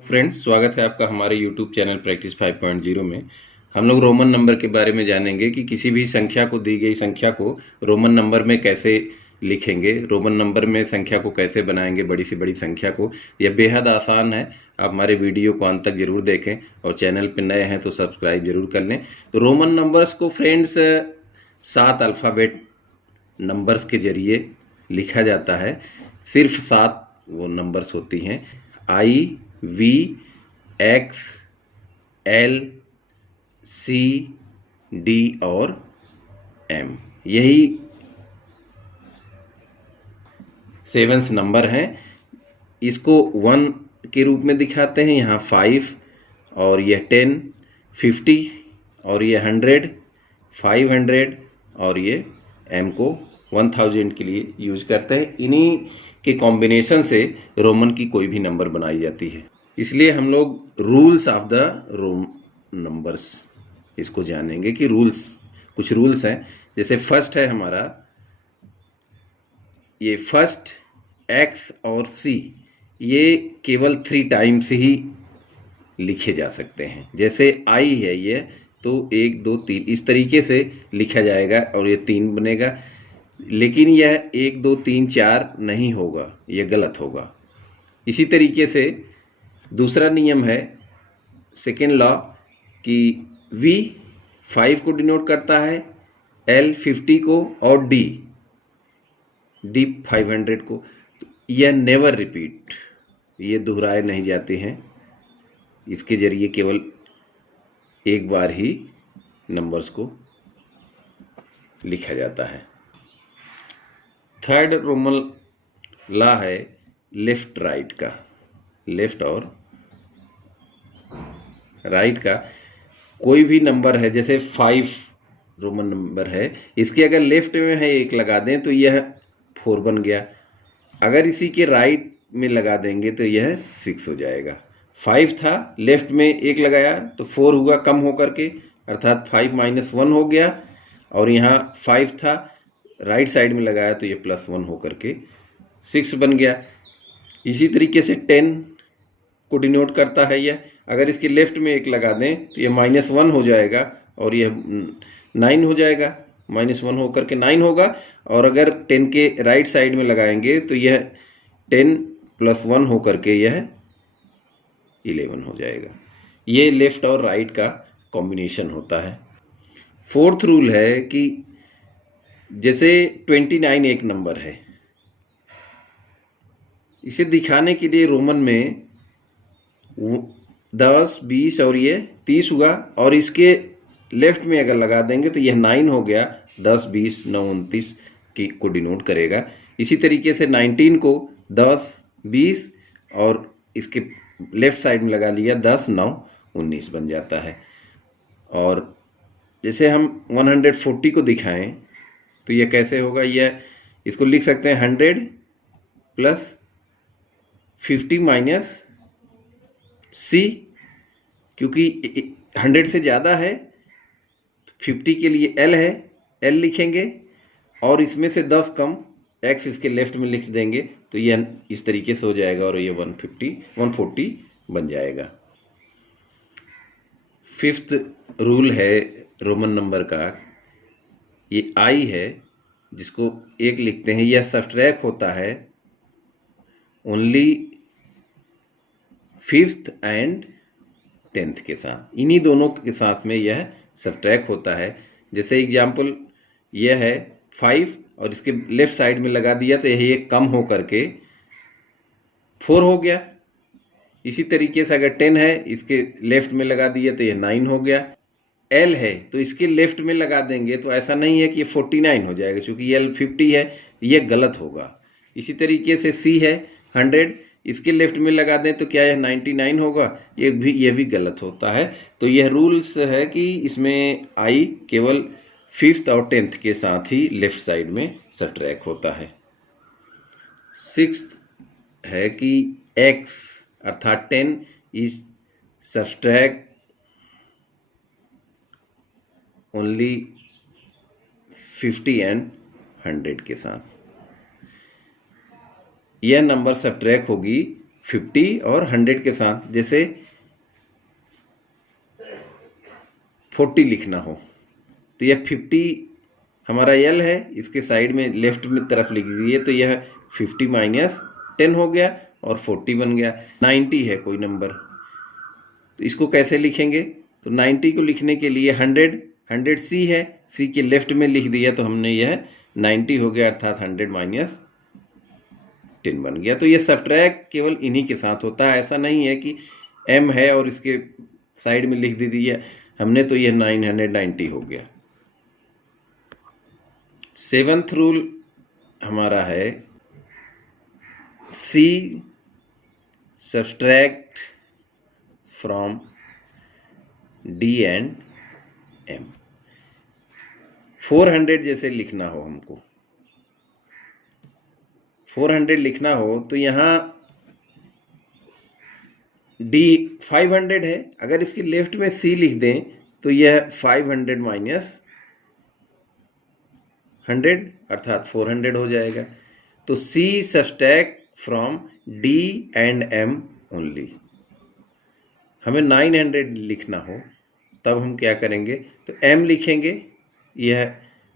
Friends, स्वागत है आपका हमारे YouTube चैनल प्रैक्टिस 5.0 में। हम लोग रोमन नंबर के बारे में जानेंगे कि किसी भी संख्या को, दी गई संख्या को रोमन नंबर में कैसे लिखेंगे, रोमन नंबर में संख्या को कैसे बनाएंगे, बड़ी से बड़ी संख्या को। यह बेहद आसान है। आप हमारे वीडियो को अंत तक जरूर देखें और चैनल पर नए हैं तो सब्सक्राइब जरूर कर लें। तो रोमन नंबर्स को फ्रेंड्स 7 अल्फ़ाबेट नंबर्स के जरिए लिखा जाता है। सिर्फ 7 वो नंबर्स होती हैं, I, V, X, L, C, D और M। यही 7 नंबर हैं। इसको 1 के रूप में दिखाते हैं, यहाँ 5 और यह 10, 50 और ये 100, 500 और ये M को 1000 के लिए यूज करते हैं। इन्हीं के कॉम्बिनेशन से रोमन की कोई भी नंबर बनाई जाती है। इसलिए हम लोग rules of the Roman numbers इसको जानेंगे कि कुछ रूल्स हैं। जैसे फर्स्ट है हमारा ये फर्स्ट, X और C, ये केवल 3 टाइम्स ही लिखे जा सकते हैं। जैसे I है ये, तो 1 2 3 इस तरीके से लिखा जाएगा और ये 3 बनेगा। लेकिन यह 1 2 3 4 नहीं होगा, यह गलत होगा। इसी तरीके से दूसरा नियम है, सेकेंड लॉ, कि V 5 को डिनोट करता है, L 50 को और D 500 को। यह नेवर रिपीट, ये दोहराए नहीं जाते हैं। इसके जरिए केवल एक बार ही नंबर्स को लिखा जाता है। थर्ड रोमन लॉ है लेफ्ट राइट का, लेफ्ट और राइट का। कोई भी नंबर है, जैसे 5 रोमन नंबर है, इसके अगर लेफ्ट में है 1 लगा दें तो यह 4 बन गया। अगर इसी के राइट में लगा देंगे तो यह 6 हो जाएगा। 5 था, लेफ्ट में 1 लगाया तो 4 हुआ कम होकर के, अर्थात 5 - 1 हो गया। और यहाँ 5 था, राइट साइड में लगाया तो ये +1 होकर के 6 बन गया। इसी तरीके से 10 को डिनोट करता है यह। अगर इसके लेफ्ट में 1 लगा दें तो ये -1 हो जाएगा और यह 9 हो जाएगा, -1 होकर के 9 होगा। और अगर 10 के राइट साइड में लगाएंगे तो यह 10 + 1 होकर के यह 11 हो जाएगा। ये लेफ्ट और राइट का कॉम्बिनेशन होता है। फोर्थ रूल है कि जैसे 29 एक नंबर है, इसे दिखाने के लिए रोमन में 10 20 और ये 30 हुआ, और इसके लेफ्ट में अगर लगा देंगे तो यह 9 हो गया। 10 20 9 29 को डिनोट करेगा। इसी तरीके से 19 को 10 20 और इसके लेफ्ट साइड में लगा लिया 10 9 19 बन जाता है। और जैसे हम 140 को दिखाएं तो यह कैसे होगा, यह इसको लिख सकते हैं 100 + 50 - C, क्योंकि 100 से ज़्यादा है। 50 के लिए L है, L लिखेंगे और इसमें से 10 कम X इसके लेफ्ट में लिख देंगे तो यह इस तरीके से हो जाएगा और ये 140 बन जाएगा। फिफ्थ रूल है रोमन नंबर का, ये I है जिसको 1 लिखते हैं। यह सब्ट्रैक्ट होता है ओनली 5th एंड 10th के साथ, इन्हीं दोनों के साथ में यह सब्ट्रैक्ट होता है। जैसे एग्जाम्पल यह है 5 और इसके लेफ्ट साइड में लगा दिया तो यही एक कम हो करके 4 हो गया। इसी तरीके से अगर 10 है, इसके लेफ्ट में लगा दिया तो यह 9 हो गया। L है तो इसके लेफ्ट में लगा देंगे तो ऐसा नहीं है कि ये 49 हो जाएगा, क्योंकि L 50 है, ये गलत होगा। इसी तरीके से C है 100, इसके लेफ्ट में लगा दें तो क्या यह 99 होगा, ये भी गलत होता है। तो यह रूल्स है कि इसमें I केवल 5th और 10th के साथ ही लेफ्ट साइड में सब्ट्रैक्ट होता है। 6th है कि X अर्थात 10 इज सब्ट्रैक्ट ओनली 50 एंड 100 के साथ। यह नंबर सब्ट्रैक्ट होगी 50 और 100 के साथ जैसे 40 लिखना हो तो यह 50 हमारा L है, इसके साइड में लेफ्ट में तरफ लिख दीजिए तो यह 50 माइनस 10 हो गया और 40 बन गया। 90 है कोई नंबर, तो इसको कैसे लिखेंगे? तो 90 को लिखने के लिए 100 C है, C के लेफ्ट में लिख दिया तो हमने यह 90 हो गया, अर्थात 100 माइनस 10 बन गया। तो ये सब्ट्रैक्ट केवल इन्हीं के साथ होता है, ऐसा नहीं है कि M है और इसके साइड में लिख दीजिए हमने तो यह 990 हो गया। 7th रूल हमारा है C subtract from D and M। 400 जैसे लिखना हो हमको, 400 लिखना हो तो यहाँ D 500 है, अगर इसके लेफ्ट में C लिख दें तो यह 500 माइनस 100 अर्थात 400 हो जाएगा। तो C subtract from D and M only. हमें 900 लिखना हो तब हम क्या करेंगे? तो M लिखेंगे, यह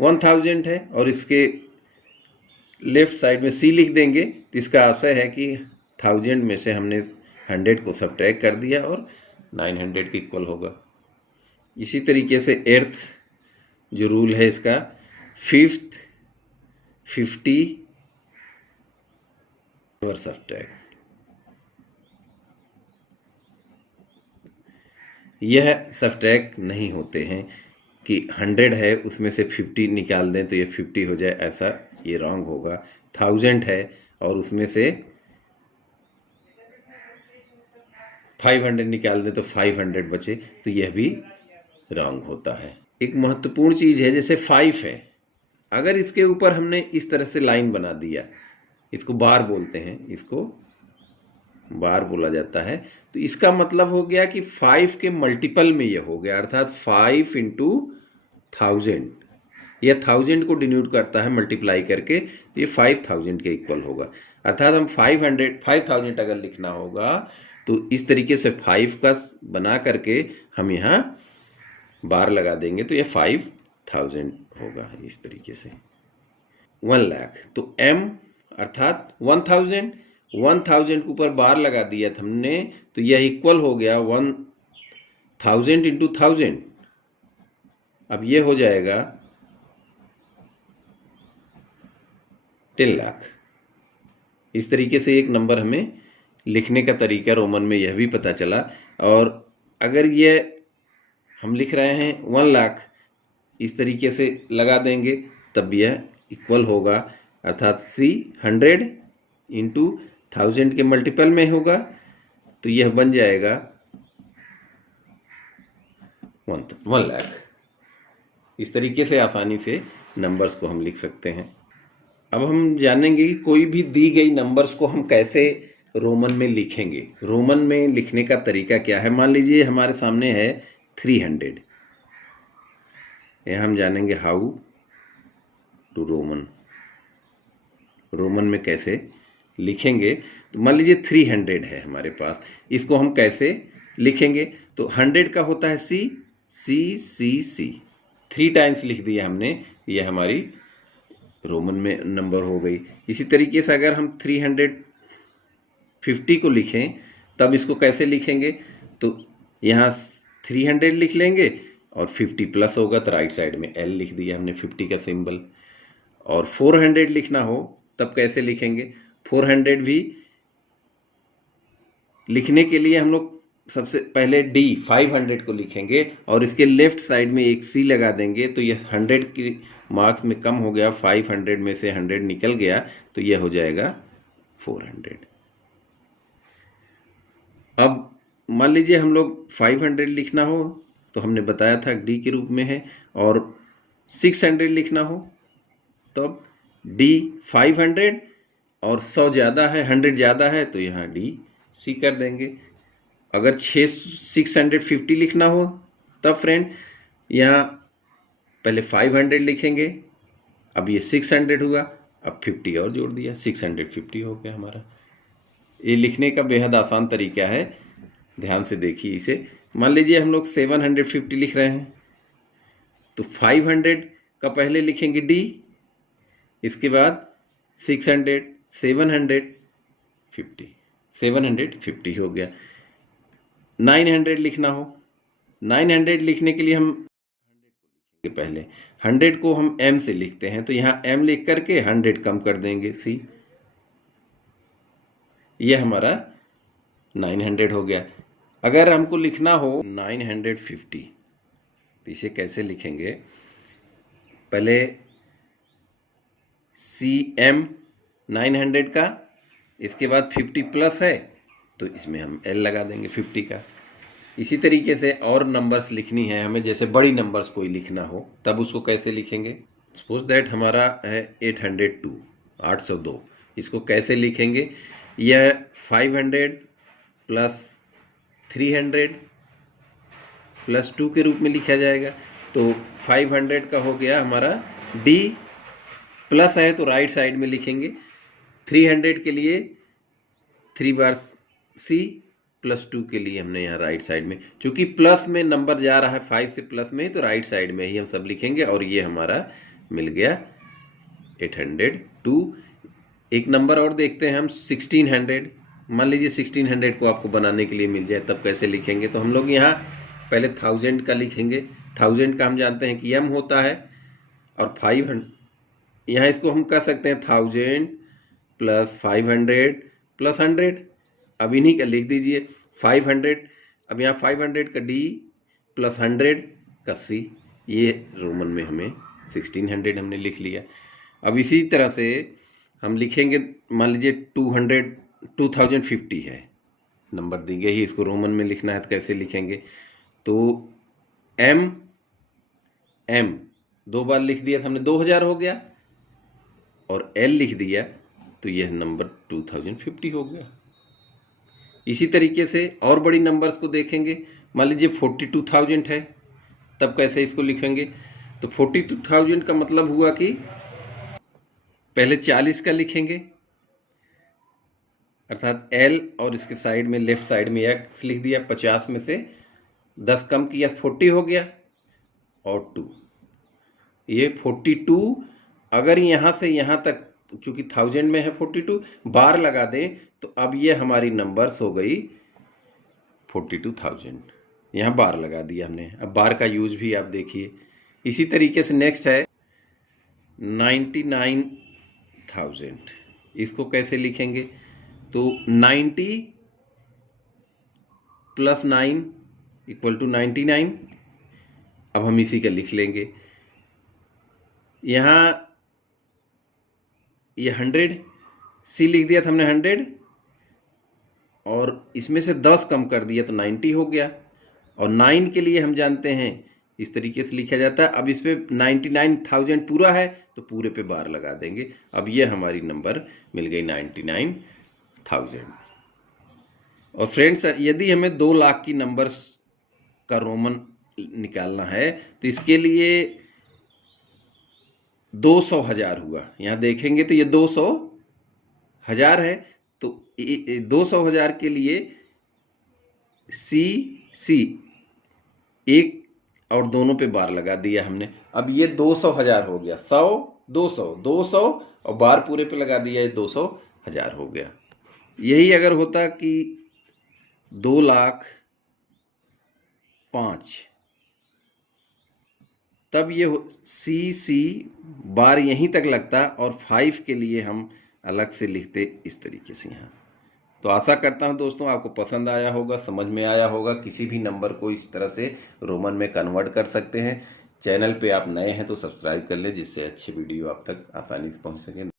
1000 है और इसके लेफ्ट साइड में C लिख देंगे तो इसका आशय है कि 1000 में से हमने 100 को सब्ट्रैक्ट कर दिया और 900 के इक्वल होगा। इसी तरीके से 8th जो रूल है इसका 5th 50 और सब्ट्रैक्ट, यह सब्ट्रैक्ट नहीं होते हैं कि 100 है उसमें से 50 निकाल दें तो ये 50 हो जाए, ऐसा ये रॉन्ग होगा। 1000 है और उसमें से 500 निकाल दें तो 500 बचे, तो यह भी रॉन्ग होता है। एक महत्वपूर्ण चीज है, जैसे 5 है, अगर इसके ऊपर हमने इस तरह से लाइन बना दिया, इसको बार बोलते हैं, इसको बार बोला जाता है, तो इसका मतलब हो गया कि 5 के मल्टीपल में ये हो गया, अर्थात 5 इंटू 1000, यह 1000 को डिनोट करता है मल्टीप्लाई करके, तो ये 5000 के इक्वल होगा। अर्थात हम 5000 अगर लिखना होगा तो इस तरीके से 5 का बना करके हम यहाँ बार लगा देंगे तो ये 5000 होगा इस तरीके से। 1 लाख, तो M अर्थात 1000 के ऊपर बार लगा दिया था हमने तो यह इक्वल हो गया 1000 इंटू 1000। अब ये हो जाएगा 10 लाख। इस तरीके से एक नंबर हमें लिखने का तरीका रोमन में यह भी पता चला। और अगर ये हम लिख रहे हैं 1 लाख, इस तरीके से लगा देंगे तब यह इक्वल होगा, अर्थात C 100 इंटू 1000 के मल्टीपल में होगा तो यह बन जाएगा 1 लाख। इस तरीके से आसानी से नंबर्स को हम लिख सकते हैं। अब हम जानेंगे कि कोई भी दी गई नंबर्स को हम कैसे रोमन में लिखेंगे। रोमन में लिखने का तरीका क्या है? मान लीजिए हमारे सामने है 300, यह हम जानेंगे हाउ टू रोमन में कैसे लिखेंगे। तो मान लीजिए 300 है हमारे पास, इसको हम कैसे लिखेंगे? तो 100 का होता है C, C C C, 3 times लिख दिया हमने, यह हमारी रोमन में नंबर हो गई। इसी तरीके से अगर हम 350 को लिखें तब इसको कैसे लिखेंगे? तो यहाँ 300 लिख लेंगे और 50 प्लस होगा तो राइट साइड में L लिख दिया हमने 50 का सिंबल। और 400 लिखना हो तब कैसे लिखेंगे? 400 भी लिखने के लिए हम लोग सबसे पहले D 500 को लिखेंगे और इसके लेफ्ट साइड में एक C लगा देंगे तो यह 100 की मार्क्स में कम हो गया, 500 में से 100 निकल गया तो यह हो जाएगा 400। अब मान लीजिए हम लोग 500 लिखना हो तो हमने बताया था D के रूप में है, और 600 लिखना हो तब D 500 और 100 ज़्यादा है, 100 ज़्यादा है तो यहाँ D C कर देंगे। अगर 650 लिखना हो तब फ्रेंड यहाँ पहले 500 लिखेंगे, अब ये 600 हुआ, अब 50 और जोड़ दिया, 650 हो गया हमारा। ये लिखने का बेहद आसान तरीका है, ध्यान से देखिए इसे। मान लीजिए हम लोग 750 लिख रहे हैं, तो 500 का पहले लिखेंगे डी, इसके बाद 600, 750, 750 हो गया। 900 लिखना हो, 900 लिखने के लिए हम पहले 100 को हम m से लिखते हैं, तो यहाँ m लिख करके 100 कम कर देंगे c, ये हमारा 900 हो गया। अगर हमको लिखना हो 950, तो इसे कैसे लिखेंगे? पहले cm 900 का, इसके बाद 50 प्लस है तो इसमें हम l लगा देंगे 50 का। इसी तरीके से और नंबर्स लिखनी है हमें, जैसे बड़ी नंबर्स कोई लिखना हो तब उसको कैसे लिखेंगे? सपोज दैट हमारा है 802, 802, इसको कैसे लिखेंगे? यह 500 प्लस 300 प्लस 2 के रूप में लिखा जाएगा। तो 500 का हो गया हमारा डी, प्लस है तो राइट साइड में लिखेंगे। 300 के लिए 3 बार सी, प्लस 2 के लिए हमने यहाँ राइट साइड में, चूंकि प्लस में नंबर जा रहा है 5 से प्लस में, तो राइट साइड में ही हम सब लिखेंगे। और ये हमारा मिल गया 802। एक नंबर और देखते हैं हम, 1600। मान लीजिए 1600 को आपको बनाने के लिए मिल जाए, तब कैसे लिखेंगे? तो हम लोग यहाँ पहले 1000 का लिखेंगे। 1000 का हम जानते हैं कि m होता है, और 500, यहाँ इसको हम कह सकते हैं 1000 प्लस 500 प्लस 100। अब इन्हीं का लिख दीजिए 500, अब यहाँ 500 का डी प्लस 100 का सी, ये रोमन में हमें 1600 हमने लिख लिया। अब इसी तरह से हम लिखेंगे, मान लीजिए 2050 है, नंबर दी गई, इसको रोमन में लिखना है तो कैसे लिखेंगे? तो m 2 बार लिख दिया तो हमने 2000 हो गया, और l लिख दिया तो यह नंबर 2050 हो गया। इसी तरीके से और बड़ी नंबर्स को देखेंगे। मान लीजिए 42,000 है, तब कैसे इसको लिखेंगे? तो 42,000 का मतलब हुआ कि पहले 40 का लिखेंगे, अर्थात L, और इसके साइड में लेफ्ट साइड में x लिख दिया। 50 में से 10 कम किया, 40 हो गया, और 2, ये 42। अगर यहाँ से यहाँ तक, चूंकि 1000 में है 42, बार लगा दें तो अब ये हमारी नंबर्स हो गई 42,000, यहाँ बार लगा दिया हमने। अब बार का यूज भी आप देखिए। इसी तरीके से नेक्स्ट है 99,000, इसको कैसे लिखेंगे? तो 90 प्लस 9 इक्वल टू 99। अब हम इसी का लिख लेंगे। यहाँ ये 100 सी लिख दिया था हमने 100, और इसमें से 10 कम कर दिया तो 90 हो गया। और 9 के लिए हम जानते हैं इस तरीके से लिखा जाता है। अब इस पे 99,000 पूरा है तो पूरे पे बार लगा देंगे। अब ये हमारी नंबर मिल गई 99,000। और फ्रेंड्स, यदि हमें 2 लाख की नंबर्स का रोमन निकालना है तो इसके लिए 200,000 हुआ। यहाँ देखेंगे तो ये 200,000 है, तो 200,000 के लिए सी एक और दोनों पे बार लगा दिया हमने। अब ये 200,000 हो गया। 100 200 और बार पूरे पे लगा दिया, ये 200,000 हो गया। यही अगर होता कि 2,05,000, तब ये सी बार यहीं तक लगता, और 5 के लिए हम अलग से लिखते इस तरीके से यहाँ। तो आशा करता हूँ दोस्तों आपको पसंद आया होगा, समझ में आया होगा। किसी भी नंबर को इस तरह से रोमन में कन्वर्ट कर सकते हैं। चैनल पे आप नए हैं तो सब्सक्राइब कर लें, जिससे अच्छी वीडियो आप तक आसानी से पहुँच सके।